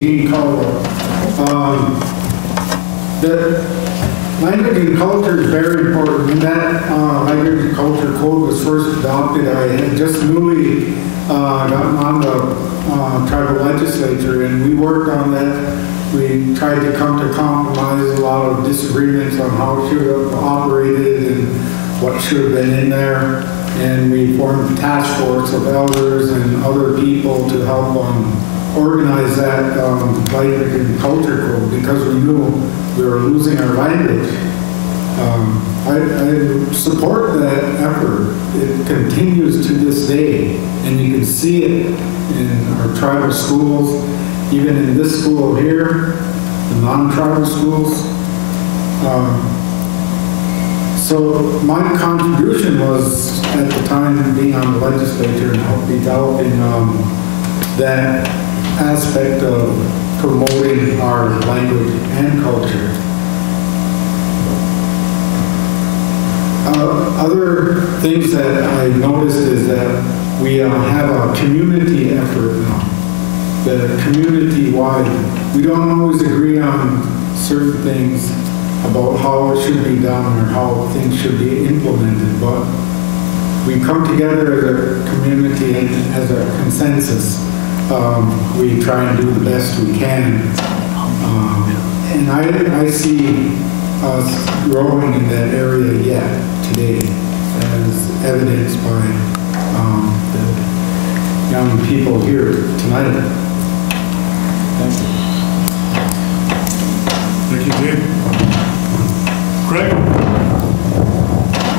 The language and culture is very important. When that language and culture code was first adopted, I had just newly gotten on the tribal legislature, and we worked on that. We tried to come to compromise, a lot of disagreements on how it should have operated and what should have been in there. And we formed a task force of elders and other people to help organize that language and culture code, because we knew we were losing our language. I support that effort. It continues to this day, and you can see it in our tribal schools, even in this school here, the non-tribal schools. So my contribution was, at the time, being on the legislature and help developing that aspect of promoting our language and culture. Other things that I noticed is that we have a community effort now, the community-wide. We don't always agree on certain things about how it should be done or how things should be implemented, but we come together as a community and as a consensus. We try and do the best we can. And I see us growing in that area yet today, as evidenced by the young people here tonight. Thank you. Thank you, Dave. Craig?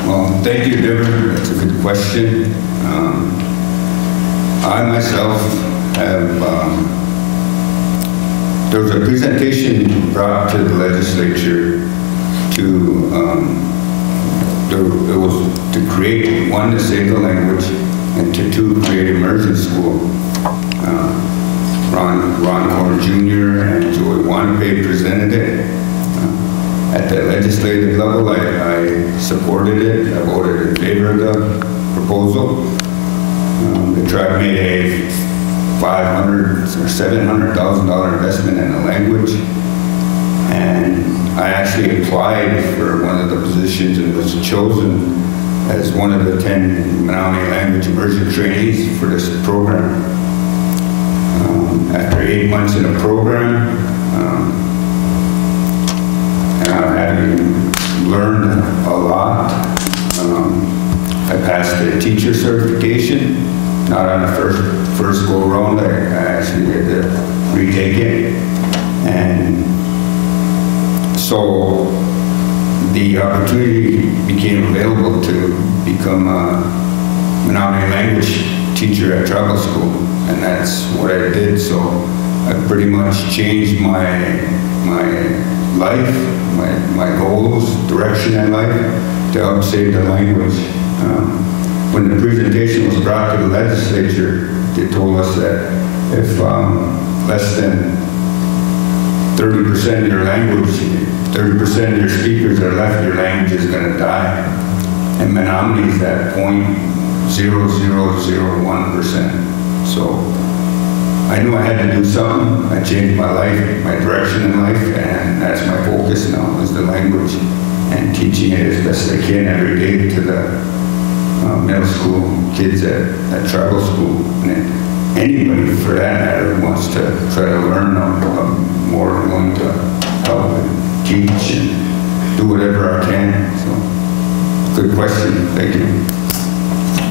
Well, thank you, Deborah. That's a good question. I myself have, there was a presentation brought to the legislature it was to create, one, to save the language, and two, create immersion school. Ron Corn Jr. and Joey Wanapay presented it. At the legislative level, I supported it. I voted in favor of the proposal. The tribe made a $500,000 or $700,000 investment in the language, and I actually applied for one of the positions and was chosen as one of the 10 Menominee language immersion trainees for this program. After 8 months in a program, having learned a lot, I passed the teacher certification. Not on the first go around, I actually had to retake it. And so the opportunity became available to become a Menominee language teacher at tribal school, and that's what I did. So I pretty much changed my life, my goals, direction in life to help save the language. When the presentation was brought to the legislature, they told us that if less than 30% of your language, 30% of your speakers are left, your language is going to die. And Menominee is at 0.0001%. So I knew I had to do something. I changed my life, my direction in life, and that's my focus now, is the language and teaching it as best I can every day to the middle school kids at tribal school. And anybody for that matter who wants to try to learn, I'm more than willing to help and teach and do whatever I can. So, good question. Thank you.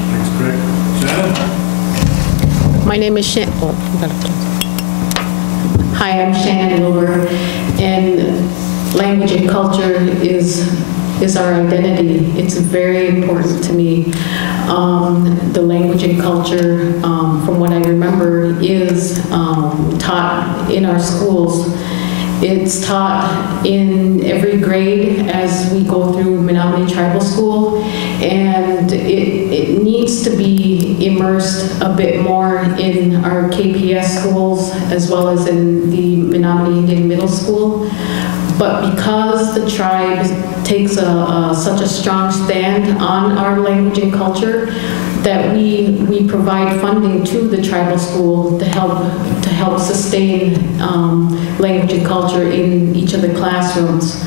Thanks, Craig. Shannon? My name is Shannon. Hi, I'm Shannon Wilbur, and language and culture is our identity. It's very important to me. The language and culture, from what I remember, is taught in our schools. It's taught in every grade as we go through Menominee Tribal School, and it needs to be immersed a bit more in our KPS schools as well as in the Menominee Indian Middle School. But because the tribe takes such a strong stand on our language and culture, that we provide funding to the tribal school to help sustain language and culture in each of the classrooms.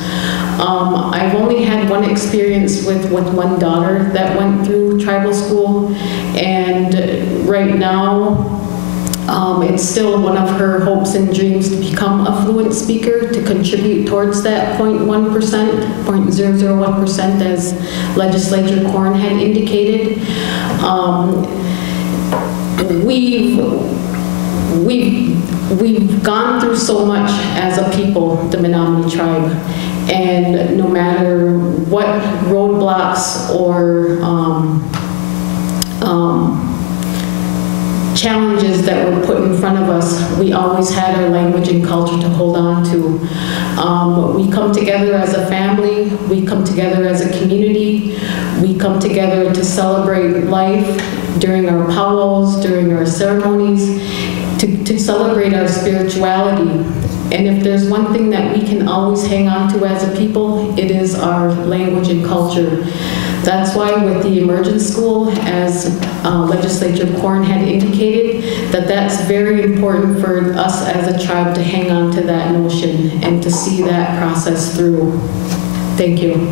I've only had one experience with one daughter that went through tribal school, and right now it's still one of her hopes and dreams to become a fluent speaker, to contribute towards that 0.1%, 0.001%, as Legislature Corn had indicated. We've gone through so much as a people, the Menominee tribe, and no matter what roadblocks or challenges that were put in front of us, we always had our language and culture to hold on to. We come together as a family, we come together as a community, we come together to celebrate life during our powwows, during our ceremonies, to celebrate our spirituality. And if there's one thing that we can always hang on to as a people, it is our language and culture. That's why with the Emergence School, as Legislature Corn had indicated, that's very important for us as a tribe to hang on to that notion and to see that process through. Thank you.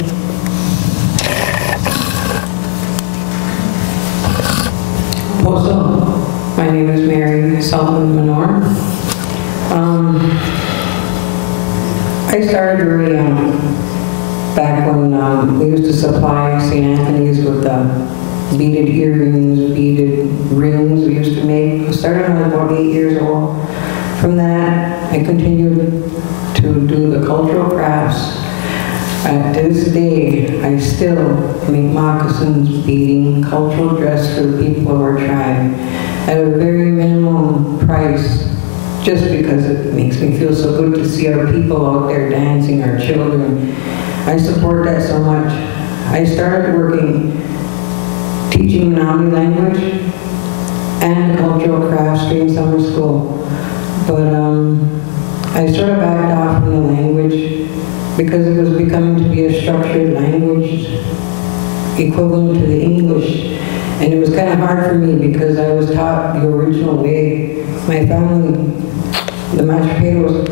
Also, my name is Mary Sullivan Menor. I started very young, back when we used to supply St. Anthony's with beaded earrings, beaded rings we used to make. I started when I was about 8 years old. From that, I continued to do the cultural crafts. To this day, I still make moccasins, beading, cultural dress for the people of our tribe at a very minimum price, just because it makes me feel so good to see our people out there dancing, our children. I support that so much. I started working, teaching Menominee language and cultural crafts during summer school. But I sort of backed off from the language because it was becoming to be a structured language equivalent to the English. And it was kind of hard for me because I was taught the original way. My family, the mashed potatoes,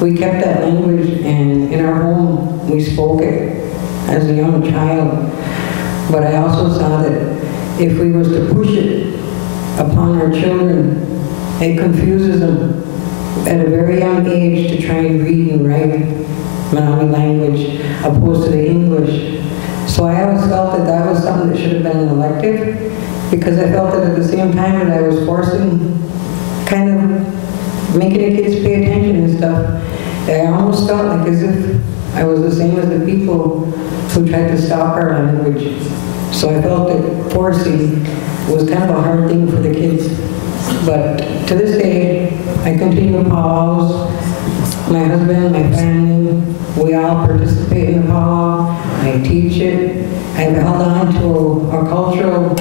we kept that language, and in our home we spoke it as a young child. But I also saw that if we was to push it upon our children, it confuses them at a very young age to try and read and write Menominee language opposed to the English. So I always felt that was something that should have been an elective, because I felt that at the same time that I was forcing, kind of making the kids pay attention and stuff, I almost felt like as if I was the same as the people who tried to stop our language. So I felt that forcing was kind of a hard thing for the kids. But to this day, I continue powwows. My husband, my family, we all participate in the powwow. I teach it. I've held on to our cultural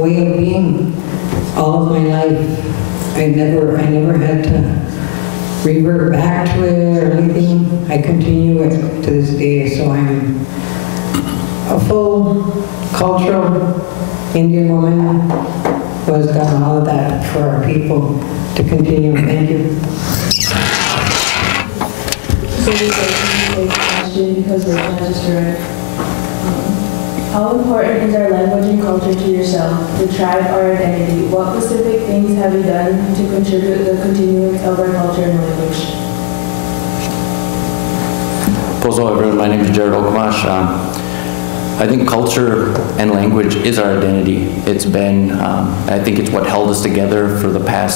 way of being all of my life. I never had to revert back to it or anything. I continue it to this day, so I'm a full cultural Indian woman who has done all of that for our people to continue. Thank you. So we take a question because we're trying to just direct. How important is our language and culture to yourself, the tribe, our identity? What specific things have you done to contribute to the continuance of our culture and language? Hello everyone, my name is Jared Okamash. I think culture and language is our identity. It's been, I think it's what held us together for the past